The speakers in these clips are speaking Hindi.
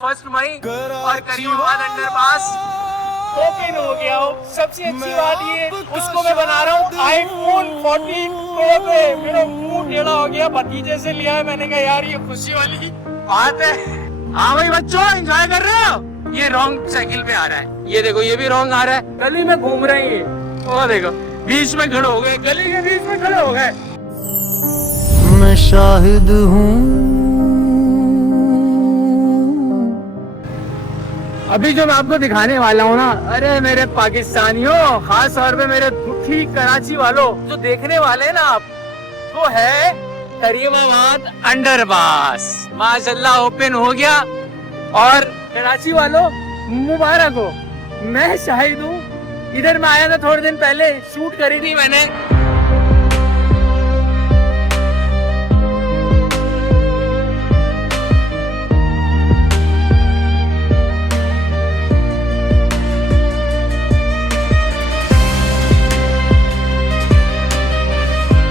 1 मई और करीमाबाद अंडरपास ओपन हो गया हो। सबसे अच्छी बात ये उसको मैं बना रहा हूँ iPhone 14 Pro पे। मेरा मुंह टेढ़ा हो गया, भतीजे से लिया है। मैंने कहा यार ये खुशी वाली बात है। हाँ भाई बच्चों, एंजॉय कर रहे हो। ये रॉन्ग साइकिल पे आ रहा है, ये देखो ये भी रॉन्ग आ रहा है। गली में घूम रहे हैं, वो देखो बीच में खड़े हो गए, गली के बीच में खड़े हो गए। मैं शाहिद हूँ अभी जो मैं आपको दिखाने वाला हूँ ना, अरे मेरे पाकिस्तानियों, खास तौर पे मेरे दुखी कराची वालों, जो देखने वाले हैं ना आप, वो है करीमाबाद अंडरपास। माशाल्लाह ओपन हो गया और कराची वालों मुबारक हो। मैं शाहिद हूँ, इधर मैं आया था थोड़े दिन पहले, शूट करी थी मैंने।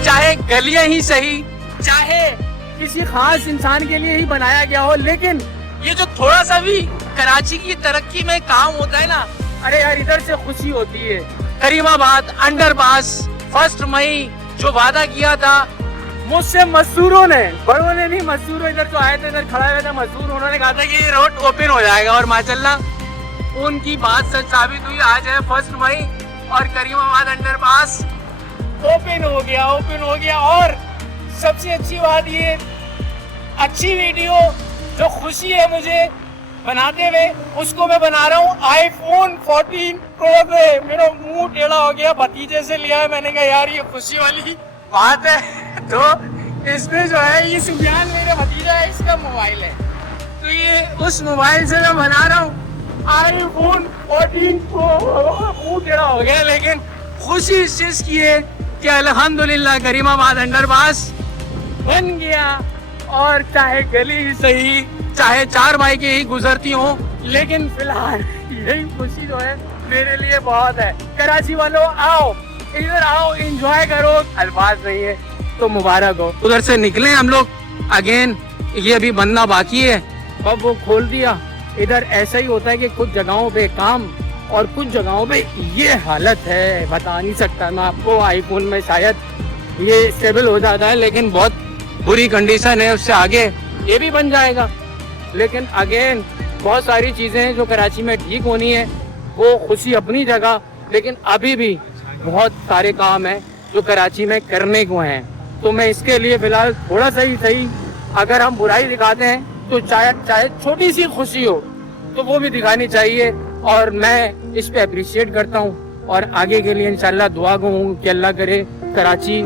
चाहे गलियां ही सही, चाहे किसी खास इंसान के लिए ही बनाया गया हो, लेकिन ये जो थोड़ा सा भी कराची की तरक्की में काम होता है ना, अरे यार इधर से खुशी होती है। करीमाबाद अंडरपास 1 मई जो वादा किया था मुझसे मजदूरों ने, बड़ों ने नहीं, मजदूरों इधर जो आए थे, इधर खड़ा हुआ था मजदूर, उन्होंने कहा था कि ये रोड ओपन हो जाएगा और माशाल्लाह उनकी बात सच साबित हुई। आज है 1 मई और करीमाबाद अंडरपास ओपन हो गया। और सबसे अच्छी बात ये, अच्छी वीडियो जो खुशी है मुझे बनाते हुए, उसको मैं बना रहा हूँ iPhone 14 Pro पे। मेरा मुंह टेढ़ा हो गया, भतीजे से लिया है। मैंने कहा यार ये खुशी वाली बात है। तो इसमें जो है ये सुफियान मेरा भतीजा है, इसका मोबाइल है, तो ये उस मोबाइल से मैं बना रहा हूँ iPhone 14 Pro। मुंह टेढ़ा हो गया, लेकिन खुशी इस चीज की है कि अल्हम्दुलिल्लाह करीमाबाद अंडरपास बन गया। और चाहे गली ही सही, चाहे 4 बाइकें ही गुजरती हो, लेकिन फिलहाल यही खुशी जो है मेरे लिए बहुत है। कराची वालों आओ, इधर आओ, एंजॉय करो। अल्फाज नहीं है तो मुबारक हो। उधर से निकले हम लोग अगेन, ये अभी बनना बाकी है, अब वो खोल दिया। इधर ऐसा ही होता है कि कुछ जगहों पे काम और कुछ जगहों पे ये हालत है, बता नहीं सकता मैं आपको। आईफोन में शायद ये स्टेबल हो जाता है, लेकिन बहुत बुरी कंडीशन है। उससे आगे ये भी बन जाएगा, लेकिन अगेन बहुत सारी चीज़ें हैं जो कराची में ठीक होनी है। वो खुशी अपनी जगह, लेकिन अभी भी बहुत सारे काम हैं जो कराची में करने को हैं। तो मैं इसके लिए फ़िलहाल थोड़ा सा ही सही, अगर हम बुराई दिखाते हैं तो चाहे छोटी सी खुशी हो तो वो भी दिखानी चाहिए। और मैं इस पे अप्रिशिएट करता हूँ, और आगे के लिए इंशाल्लाह दुआ कहूँ कि अल्लाह करे कराची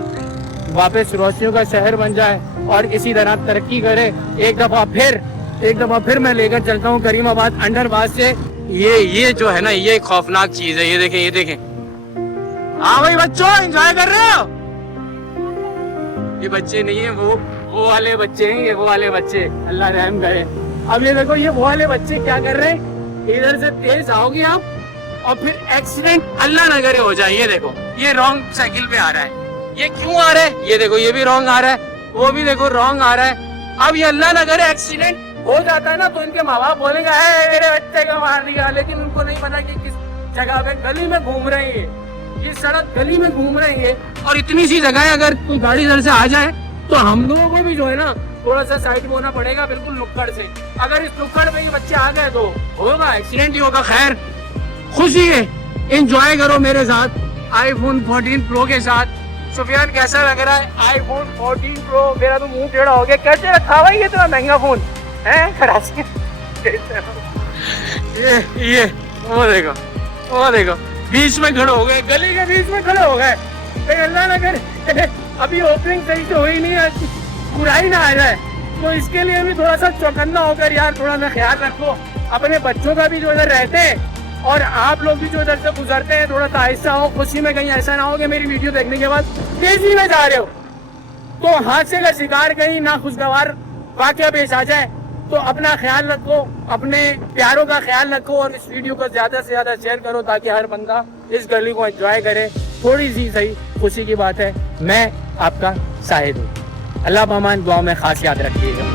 वापस रोशनियों का शहर बन जाए और इसी तरह तरक्की करे। एक दफ़ा फिर मैं लेकर चलता हूँ करीमाबाद अंडरपास से। ये जो है ना, ये खौफनाक चीज़ है। ये देखें। हाँ भाई बच्चों, एंजॉय कर रहे हो। ये बच्चे नहीं है, वो वाले बच्चे हैं, ये वो वाले बच्चे, अल्लाह रहम करे। अब ये देखो, ये वो वाले बच्चे क्या कर रहे हैं, इधर से तेज आओगे आप और फिर एक्सीडेंट अल्लाह न करे हो जाए। ये देखो, ये रॉन्ग साइकिल पे आ रहा है। ये क्यों आ रहा है, ये देखो ये भी रॉन्ग आ रहा है, वो भी देखो रॉन्ग आ रहा है। अब ये अल्लाह न करे एक्सीडेंट हो जाता है ना, तो इनके माँ बाप बोलेंगे मेरे बच्चे को मार दिया, लेकिन उनको नहीं पता कि किस जगह पे गली में घूम रही है, ये सड़क गली में घूम रही है। और इतनी सी जगह है, अगर कोई गाड़ी इधर से आ जाए तो हम लोगों को भी जो है ना थोड़ा सा साइड में होना पड़ेगा, बिल्कुल नुक्कड़ से। अगर इस नुक्कड़ पे ये बच्चे आ गए तो होगा एक्सीडेंट ही होगा। खैर, खुशी है, एंजॉय करो मेरे साथ iPhone 14 Pro के साथ। सुफियान कैसा लग रहा है iPhone 14 Pro? मेरा तो मुंह टेढ़ा हो गया। कैसे रखा भाई ये इतना महंगा फोन है कराची? ये वो देखो बीच में खड़े हो गए, गली के बीच में खड़े हो गए। अल्लाह ना करे अभी ओपनिंग सही से हुई नहीं है, बुराई ना आ जाए, तो इसके लिए भी थोड़ा सा चौकन्ना होकर यार थोड़ा ना ख्याल रखो। अपने बच्चों का भी जो इधर रहते हैं और आप लोग भी जो इधर से गुजरते हैं, थोड़ा सा आहिस्ता हो। खुशी में कहीं ऐसा ना हो कि मेरी वीडियो देखने के बाद तेजी में जा रहे हो तो हादसे का शिकार कहीं ना खुशगवार वाकया पेश आ जाए। तो अपना ख्याल रखो, अपने प्यारों का ख्याल रखो और इस वीडियो को ज़्यादा से ज़्यादा शेयर करो ताकि हर बंदा इस गली को एंजॉय करे। थोड़ी सी सही खुशी की बात है। मैं आपका शाहिद हूँ। अल्लाह पामान दुआ में खास याद रखिएगा।